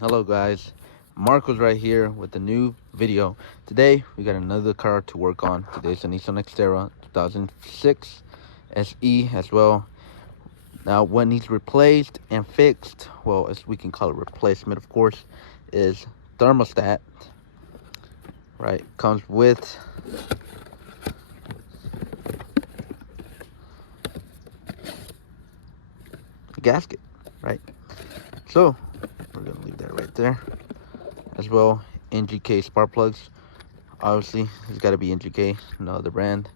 Hello guys, Marco's right here with a new video. Today we got another car to work on. Today's a Nissan Xterra 2006 SE as well. Now what needs replaced and fixed, well, as we can call it replacement of course, is thermostat. Right, comes with a gasket, right? So we're gonna leave that right there. As well, NGK spark plugs. Obviously, it's got to be NGK, no other brand.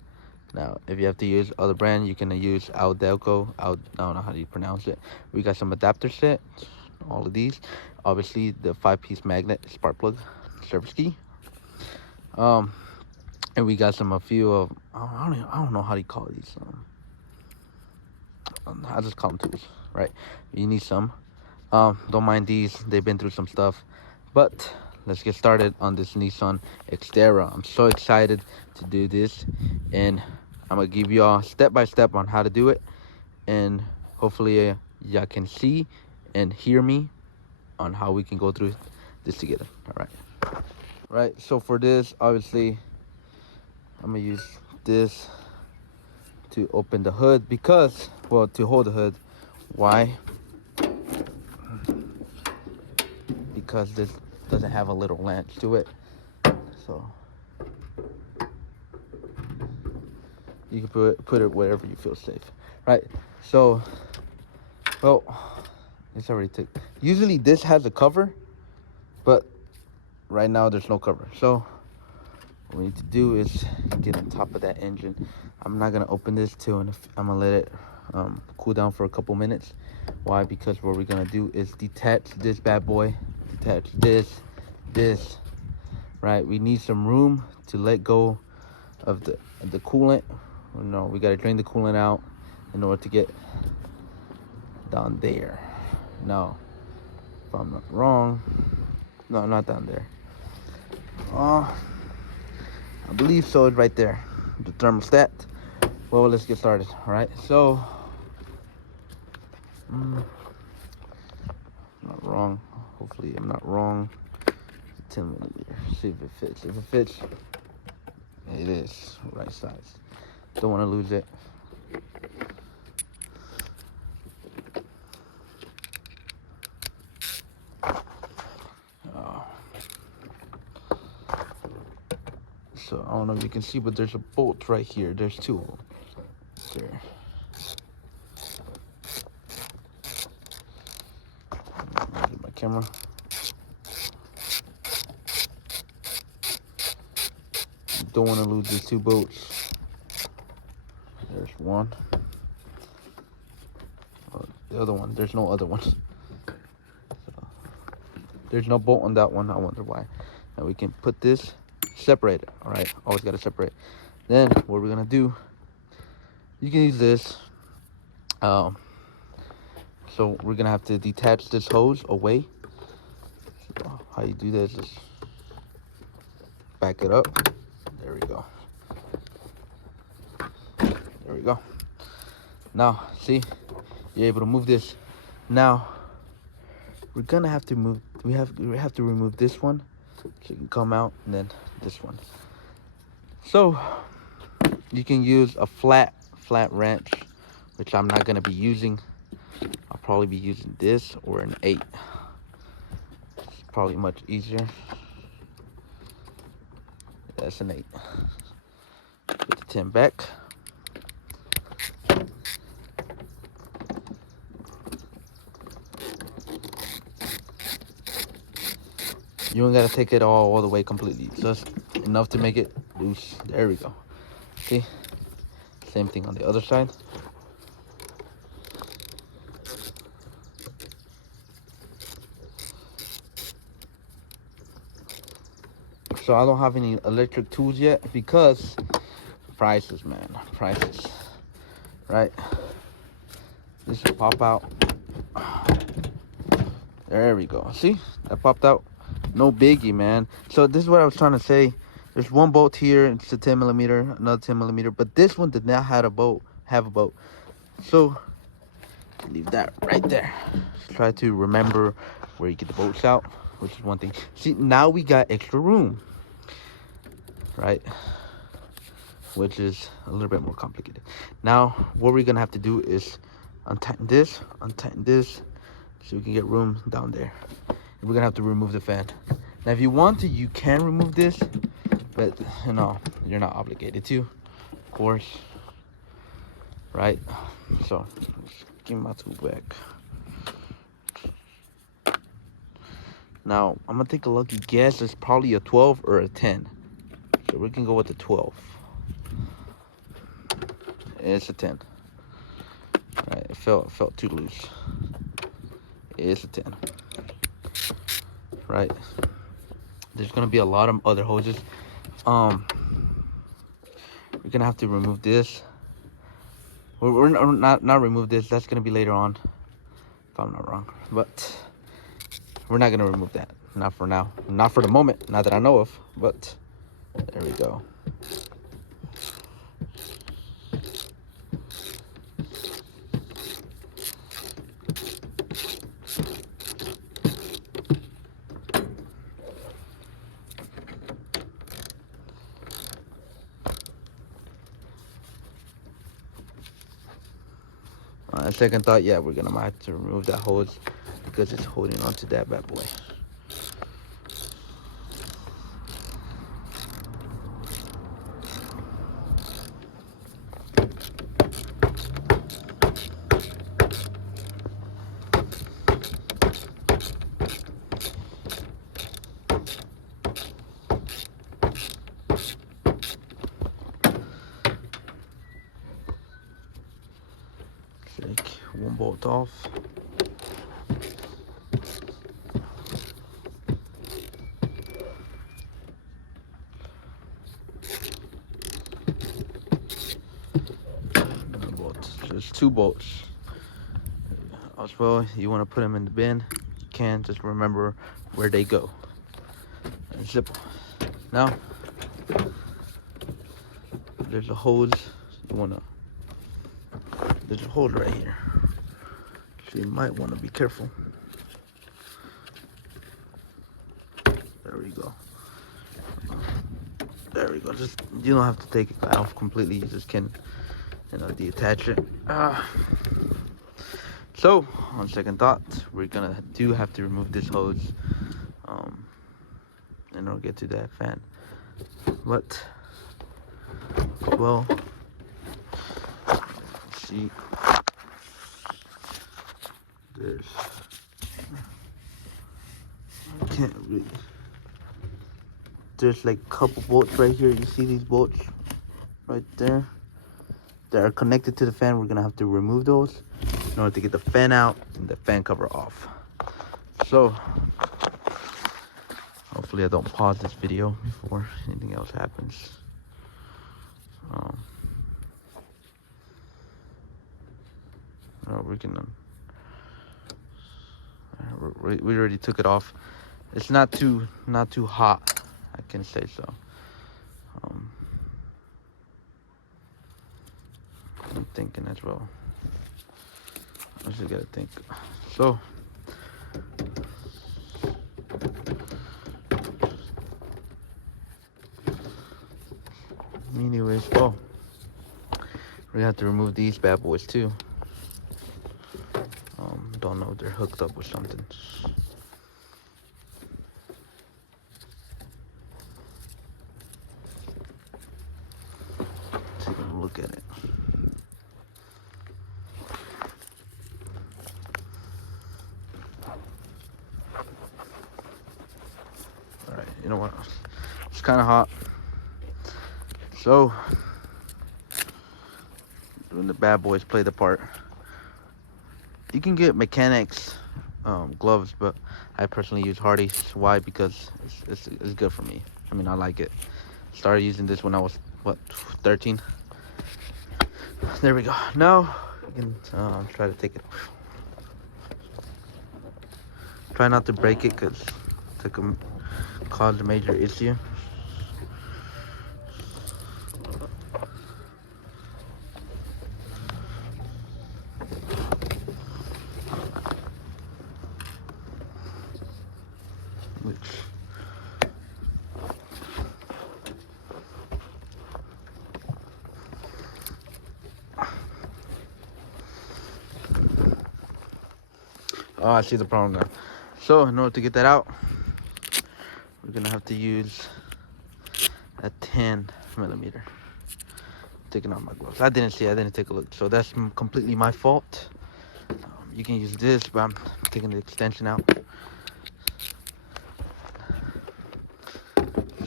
Now, if you have to use other brand, you can use Aldelco. I don't know how you pronounce it. We got some adapter set, all of these. Obviously, the 5-piece magnet spark plug service key. And we got a few of I don't know how do you call these. I just call them tools, right? You need some. Don't mind these. They've been through some stuff, but let's get started on this Nissan Xterra. I'm so excited to do this, and I'm gonna give y'all step by step on how to do it, and hopefully y'all can see and hear me on how we can go through this together. Right, so for this, obviously I'm gonna use this to open the hood, because, well, to hold the hood. Why? Because this doesn't have a little latch to it, so you can put it wherever you feel safe, right? So, well, it's already took. Usually this has a cover, but right now there's no cover. So what we need to do is get on top of that engine. I'm not gonna open this till I'm gonna let it cool down for a couple minutes. Why? Because what we're gonna do is detach this bad boy, detach this, right? We need some room to let go of the coolant. No, we gotta drain the coolant out in order to get down there. Now, if I'm not wrong, no, not down there. I believe so. It's right there, the thermostat. Well, let's get started. All right, so I'm not wrong. Hopefully I'm not wrong. 10 millimeter. See if it fits. If it fits, it is right size. Don't want to lose it. So I don't know if you can see, but there's a bolt right here. There's two of them. There. Get my camera. Don't want to lose these two bolts. There's one. Oh, the other one. There's no other one. So, there's no bolt on that one. I wonder why. Now we can put this, separate it. All right. Always got to separate. Then what we're gonna do? You can use this. So we're gonna have to detach this hose away. So how you do this is back it up. There we go. There we go. Now, see, you're able to move this. Now, we're gonna have to move. We have to remove this one, so it can come out, and then this one. So you can use a flat wrench, which I'm not gonna be using. I'll probably be using this or an 8. It's probably much easier. That's an 8. Put the 10 back. You don't gotta take it all the way completely. Just enough to make it loose. There we go. See? Same thing on the other side. So I don't have any electric tools yet because prices, man. Prices. Right? This will pop out. There we go. See? That popped out. No biggie, man. So this is what I was trying to say. There's one bolt here. It's a 10 millimeter, another 10 millimeter. But this one did not have a bolt. So leave that right there. Try to remember where you get the bolts out, which is one thing. See, now we got extra room, right? Which is a little bit more complicated. Now, what we're gonna have to do is untighten this, so we can get room down there. And we're gonna have to remove the fan. Now, if you want to, you can remove this, but you know, you're not obligated to, of course, right? So, let's give my tool back. Now, I'm gonna take a lucky guess. It's probably a 12 or a 10. So we can go with the 12. It's a 10. Right, it felt too loose. It's a 10. Right. There's gonna be a lot of other hoses. We're gonna have to remove this. We're not remove this. That's gonna be later on, if I'm not wrong. But we're not gonna remove that. Not for now. Not for the moment. Not that I know of. But there we go. Second thought, yeah, we're gonna have to remove that hose because it's holding on to that bad boy. Take one bolt off. Just 2 bolts. As well, you want to put them in the bin. You can just remember where they go. And zip. Now, there's a hose. You wanna. There's a hole right here. So you might want to be careful. There we go. There we go. Just you don't have to take it off completely. You just can, you know, detach it. So on second thought, we're gonna have to remove this hose, and I'll get to that fan. But well, let's see. There's can't really. There's like a couple bolts right here. You see these bolts right there? That are connected to the fan. We're gonna have to remove those in order to get the fan out and the fan cover off. So hopefully I don't pause this video before anything else happens. We can. We already took it off. It's not too hot, I can say so. I'm thinking as well. I just gotta think. So anyways, we have to remove these bad boys too. Don't know if they're hooked up with something. Take a look at it. Alright, you know what? It's kind of hot. So, when the bad boys play the part, you can get mechanics gloves, but I personally use Hardy's. Why? Because it's good for me. I mean, I like it. Started using this when I was, what, 13? There we go. Now, you can try to take it off. Try not to break it because it could cause a major issue. Which oh, I see the problem now. So in order to get that out, we're gonna have to use a 10mm. Taking off my gloves. I didn't take a look. So that's completely my fault. You can use this, but I'm taking the extension out.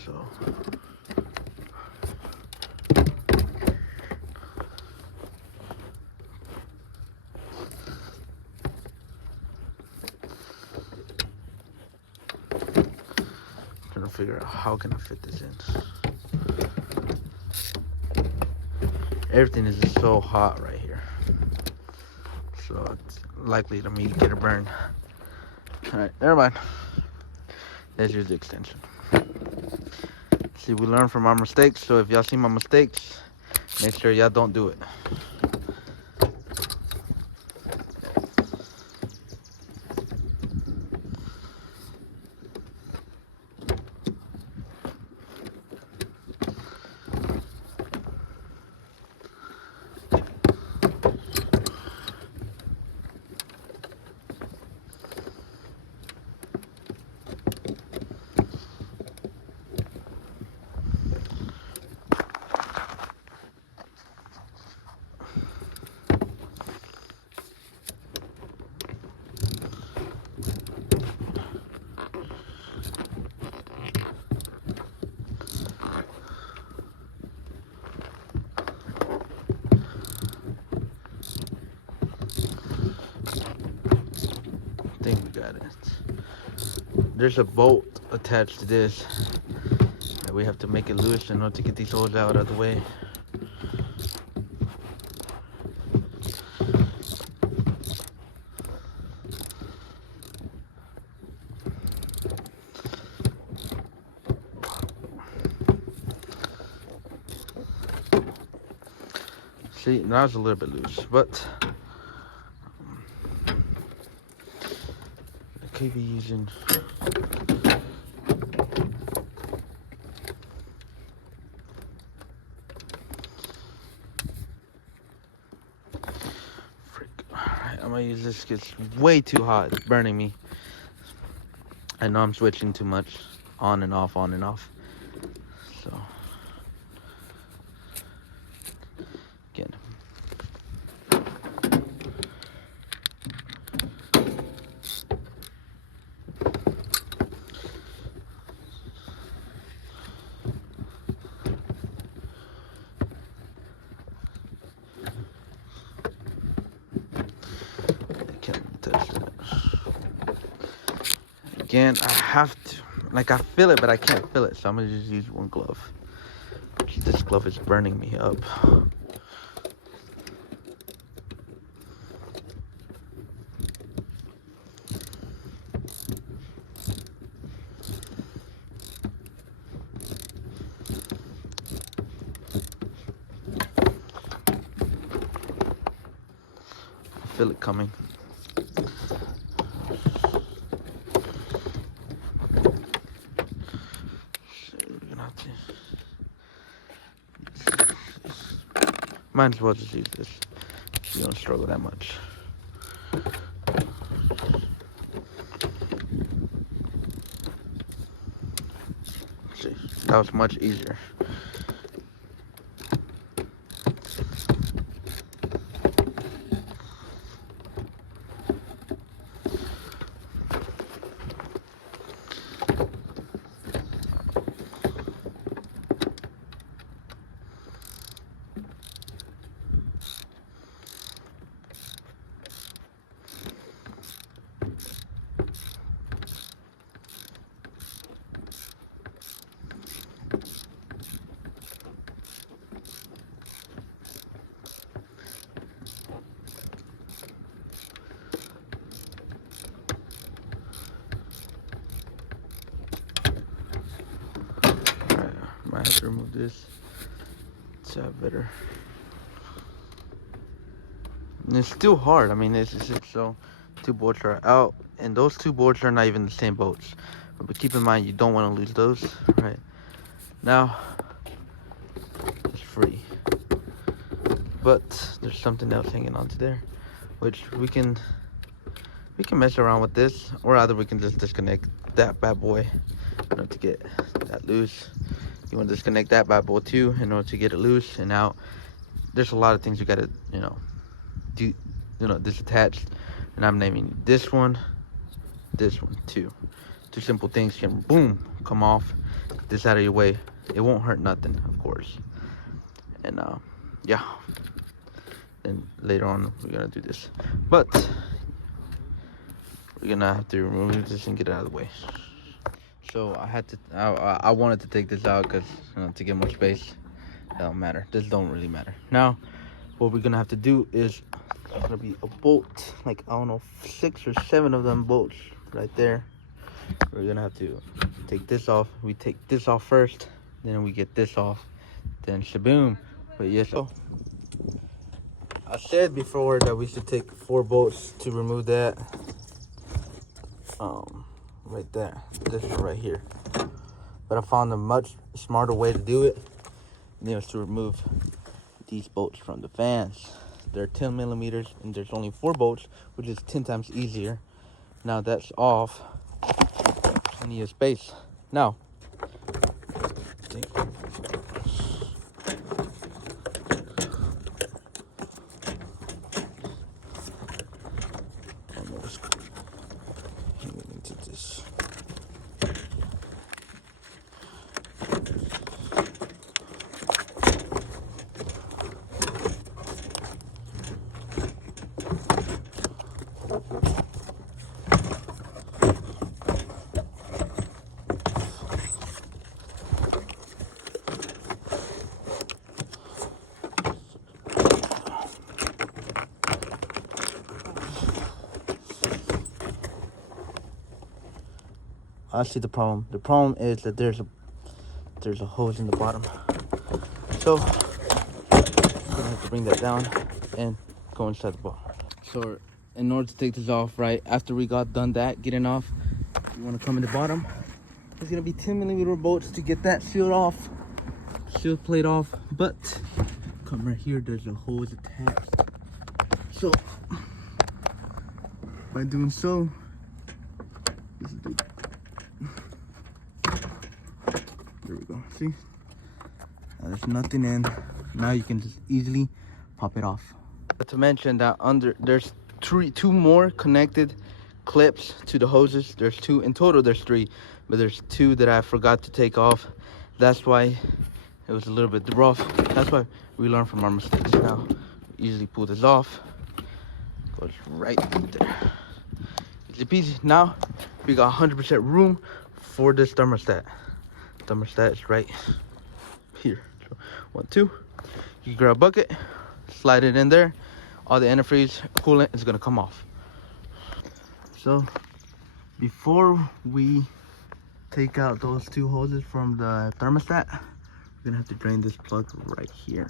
So trying to figure out how can I fit this in. Everything is just so hot right here, so it's likely to me to get a burn. All right, never mind. Let's use the extension. See, we learn from our mistakes, so if y'all see my mistakes, make sure y'all don't do it. I think we got it. There's a bolt attached to this that we have to make it loose in order to get these holes out of the way. See, now it's a little bit loose, but I could be using Alright, I'm gonna use this. It's way too hot. It's burning me. I know I'm switching too much. On and off, on and off. So again. Again, I have to, like, I feel it, but I can't feel it, so I'm gonna just use one glove. This glove is burning me up. I feel it coming. Might as well just use this. You don't struggle that much. See, that was much easier. I have to remove this. It's better. And it's still hard. I mean, it's so two bolts are out, and those two bolts are not even the same bolts. But keep in mind, you don't want to lose those. Right now, it's free. But there's something else hanging onto there, which we can mess around with this, or either we can just disconnect that bad boy in order to get that loose. You want to disconnect that bad boy too in order to get it loose and out. There's a lot of things you gotta, do, disattach. And I'm naming this one too. Two simple things can boom come off. Get this out of your way. It won't hurt nothing, of course. And yeah. Then later on we're gonna do this, but we're gonna have to remove this and get it out of the way. So I wanted to take this out because to get more space. It don't matter. This don't really matter. Now what we're gonna have to do is gonna be a bolt, like I don't know, 6 or 7 of them bolts right there. We're gonna have to take this off. We take this off first, then we get this off, then shaboom. But yes, so I said before that we should take 4 bolts to remove that. Right there, this one right here. But I found a much smarter way to do it. And it was to remove these bolts from the fans. They're 10 millimeters, and there's only 4 bolts, which is 10 times easier. Now that's off. Plenty of space. Now, into this. I see the problem. The problem is that there's a hose in the bottom. So we're gonna have to bring that down and go inside the bottom. So in order to take this off, right after we got done getting off, you want to come in the bottom. There's gonna be 10 millimeter bolts to get that sealed off, seal plate off. But come right here, there's a hose attached. So by doing so, this is the, there we go. See, now there's nothing in. Now you can just easily pop it off. Not to mention that there's 2 more connected clips to the hoses. There's 2 in total. There's 3, but there's 2 that I forgot to take off. That's why it was a little bit rough. That's why we learn from our mistakes. Now easily pull this off. Goes right there. Easy peasy. Now we got 100% room for this thermostat. Thermostat is right here. So 1, 2. You grab a bucket, slide it in there. All the antifreeze coolant is gonna come off. So before we take out those 2 hoses from the thermostat, we're gonna have to drain this plug right here,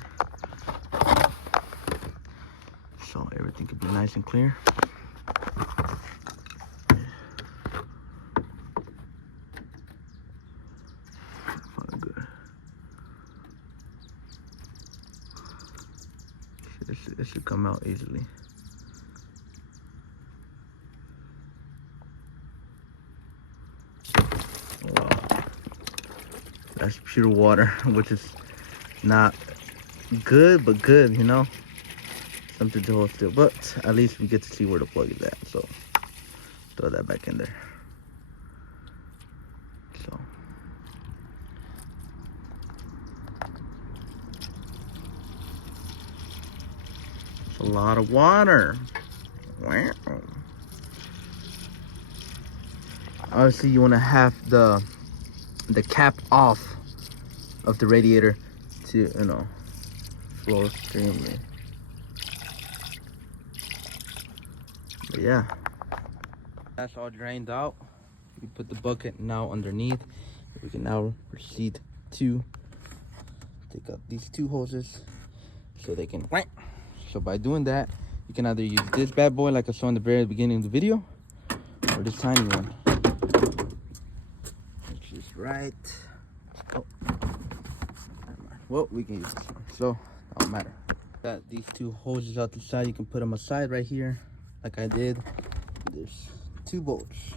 so everything can be nice and clear. It should come out easily. Wow, that's pure water, which is not good, but good, something to hold still. But at least we get to see where the plug is at, so throw that back in there. So it's a lot of water. Wow. Obviously you want to have the cap off of the radiator to flow extremely. But yeah, that's all drained out. We put the bucket now underneath. We can now proceed to take out these 2 hoses so they can. So by doing that, you can either use this bad boy like I saw in the very beginning of the video, or this tiny one. right. Oh, never mind. Well, we can use this one, so don't matter. Got these two hoses out the side. You can put them aside right here, like I did. There's 2 bolts,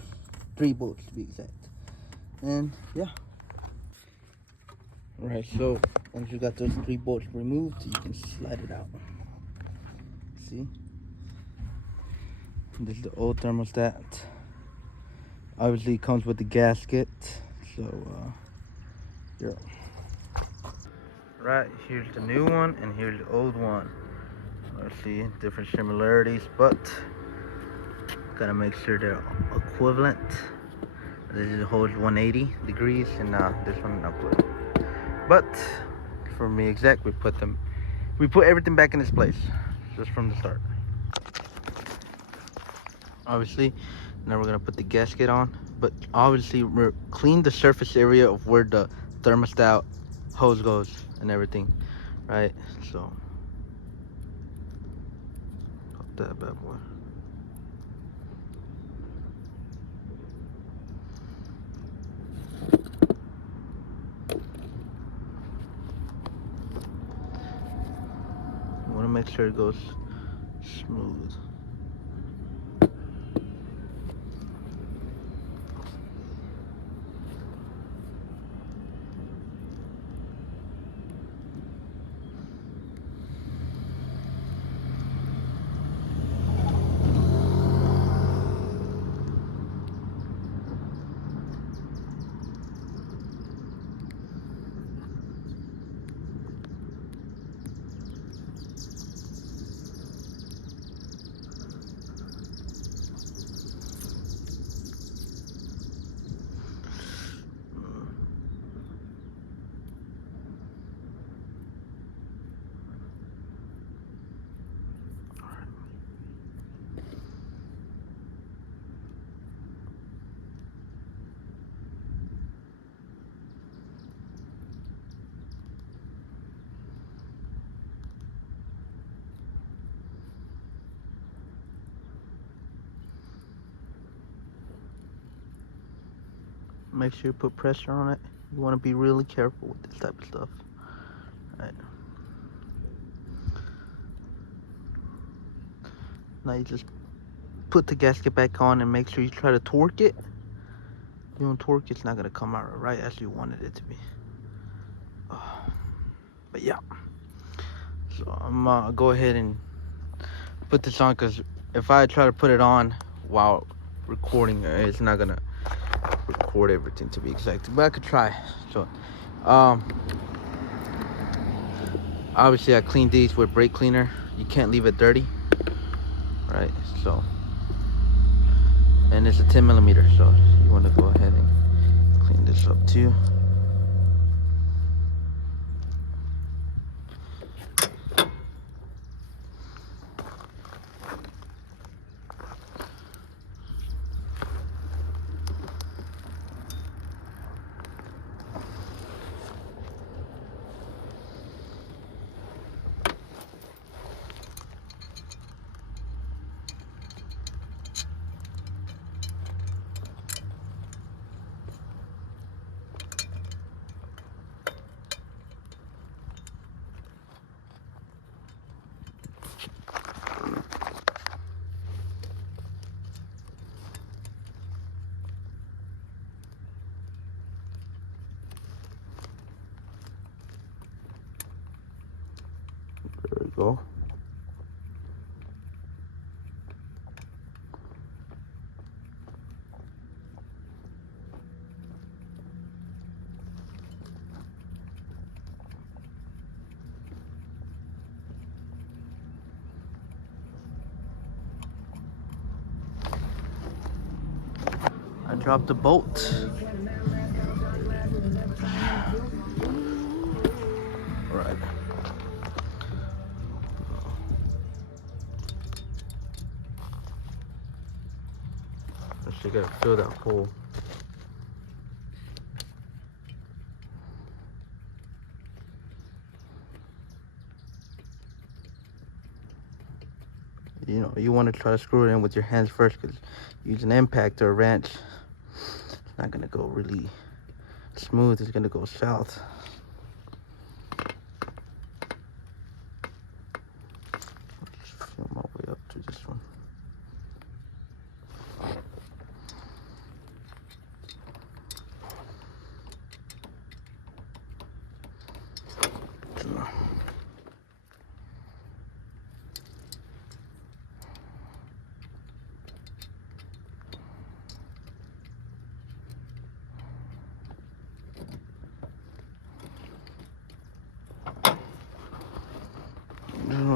3 bolts to be exact. And yeah. Right, so once you got those 3 bolts removed, you can slide it out. See? This is the old thermostat. Obviously it comes with the gasket. So yeah. Right, here's the new one and here's the old one. Let's see, different similarities, but gotta make sure they're equivalent. This holds 180 degrees and this one not good. But for me exact, we put everything back in its place just from the start. Obviously, now we're gonna put the gasket on, but obviously we're clean the surface area of where the thermostat hose goes and everything, right? So pop that bad boy. You want to make sure it goes smooth. Make sure you put pressure on it. You want to be really careful with this type of stuff. Right. Now you just put the gasket back on and make sure you try to torque it. If you don't torque, it's not gonna come out right as you wanted it to be. But yeah, so I'm gonna go ahead and put this on, because if I try to put it on while recording, it's not gonna record everything to be exact, but I could try. So obviously I cleaned these with brake cleaner. You can't leave it dirty, right? So, and it's a 10 millimeter, so you want to go ahead and clean this up too. There we go. I dropped the bolt. Right. You gotta fill that hole. You know, you want to try to screw it in with your hands first, because use an impact or a wrench, it's not gonna go really smooth, it's gonna go south. Let's feel my way up to this one.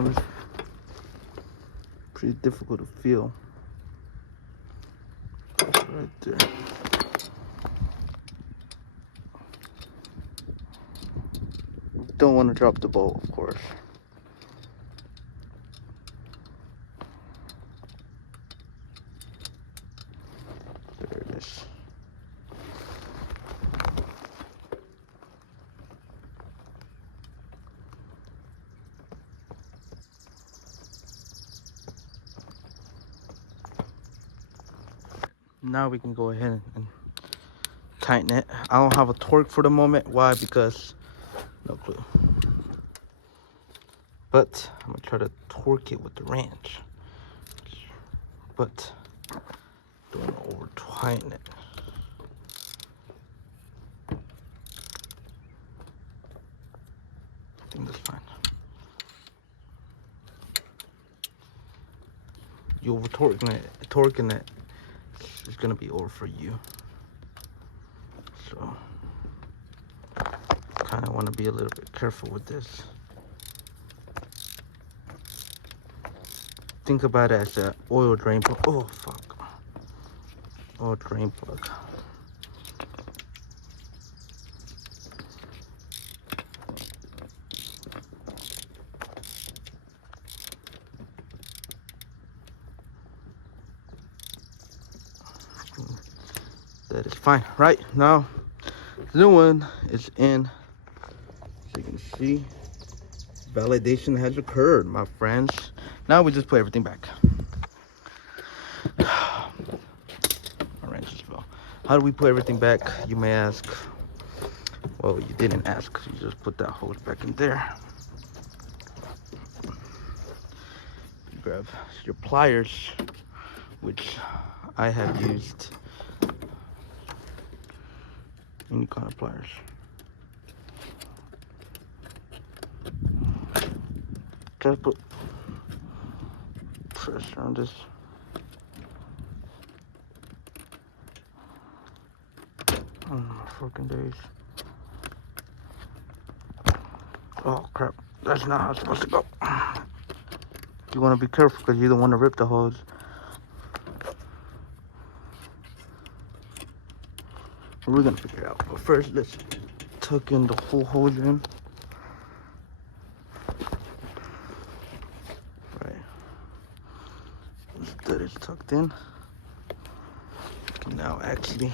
It's pretty difficult to feel. Right there. Don't want to drop the bolt, of course. There it is. Now we can go ahead and tighten it. I don't have a torque for the moment. Why? Because no clue. But I'm gonna try to torque it with the wrench. But don't want to over tighten it. I think that's fine. You over torquing it, it's gonna be over for you. So kind of want to be a little bit careful with this. Think about it as an oil drain plug. Oh fuck. Oil drain plug. That is fine. Right now, the new one is in. So you can see, validation has occurred, my friends. Now we just put everything back. My wrench as well. How do we put everything back, you may ask? Well, you didn't ask. You just put that hose back in there. You grab your pliers, which I have used any kind of pliers. Just put pressure on this. Oh my fucking days. Oh crap, that's not how it's supposed to go. You want to be careful because you don't want to rip the hose. We're gonna figure it out. But first, let's tuck in the whole hose in. Right. Once that is tucked in, you can now actually,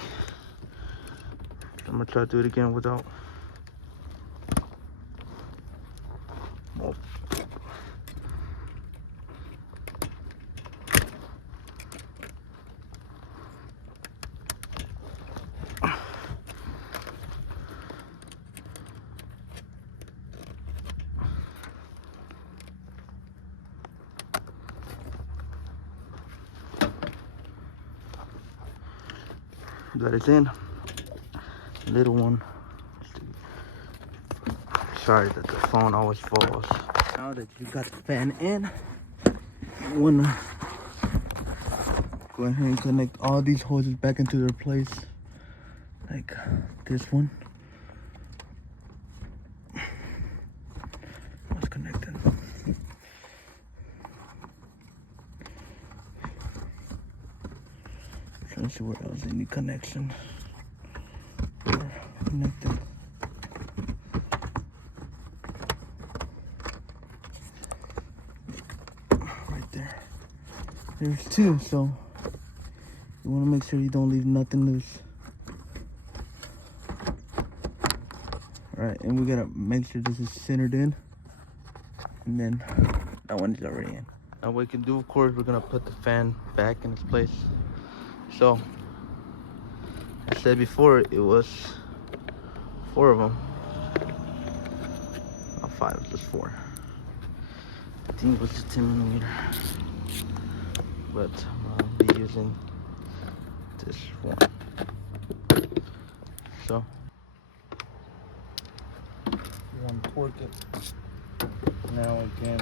I'm gonna try to do it again without. Oh. That is in. Little one. Sorry that the phone always falls. Now that you got the fan in, you wanna go ahead and connect all these hoses back into their place, like this one. Let's connect it. Trying to see where else they need connection. Connected. Right there. There's two, so you want to make sure you don't leave nothing loose. Alright, and we gotta make sure this is centered in. And then that one is already in. Now what we can do, of course, we're gonna put the fan back in its place. So I said before, it was 4 of them. Not 5, just 4. I think it was a 10mm, but I'll be using this one. So, uncork it now again.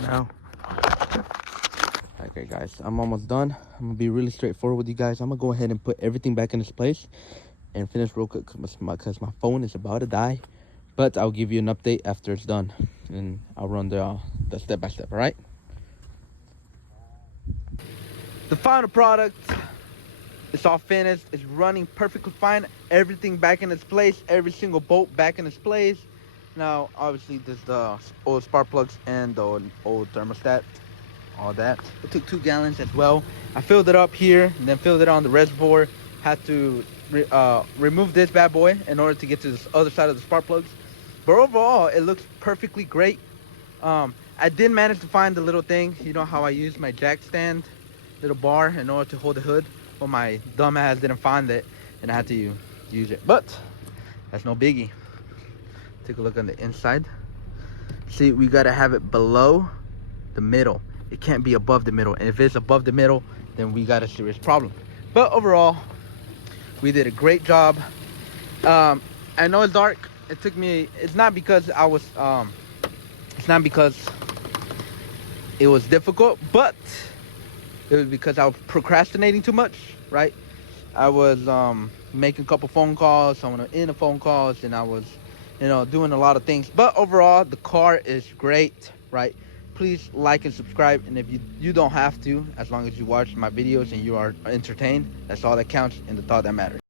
Now, okay guys, I'm almost done. I'm gonna be really straightforward with you guys. I'm gonna go ahead and put everything back in its place and finish real quick because my phone is about to die. But I'll give you an update after it's done, and I'll run the step by step. All right. The final product, it's all finished. It's running perfectly fine. Everything back in its place. Every single bolt back in its place. Now, obviously, there's the old spark plugs and the old thermostat, all that. It took 2 gallons as well. I filled it up here and then filled it on the reservoir. Had to remove this bad boy in order to get to this other side of the spark plugs. But overall, it looks perfectly great. I did manage to find the little thing. You know how I use my jack stand, little bar, in order to hold the hood. Well, my dumb ass didn't find it, and I had to use it. But that's no biggie. Take a look on the inside. See, we gotta have it below the middle. It can't be above the middle. And if it's above the middle, then we got a serious problem. But overall, we did a great job. I know it's dark. It took me, it's not because I was, it's not because it was difficult, but it was because I was procrastinating too much, right? I was making a couple phone calls, someone in the phone calls, and I was, doing a lot of things. But overall, the car is great, right? Please like and subscribe, and if you don't have to, as long as you watch my videos and you are entertained, that's all that counts, and the thought that matters.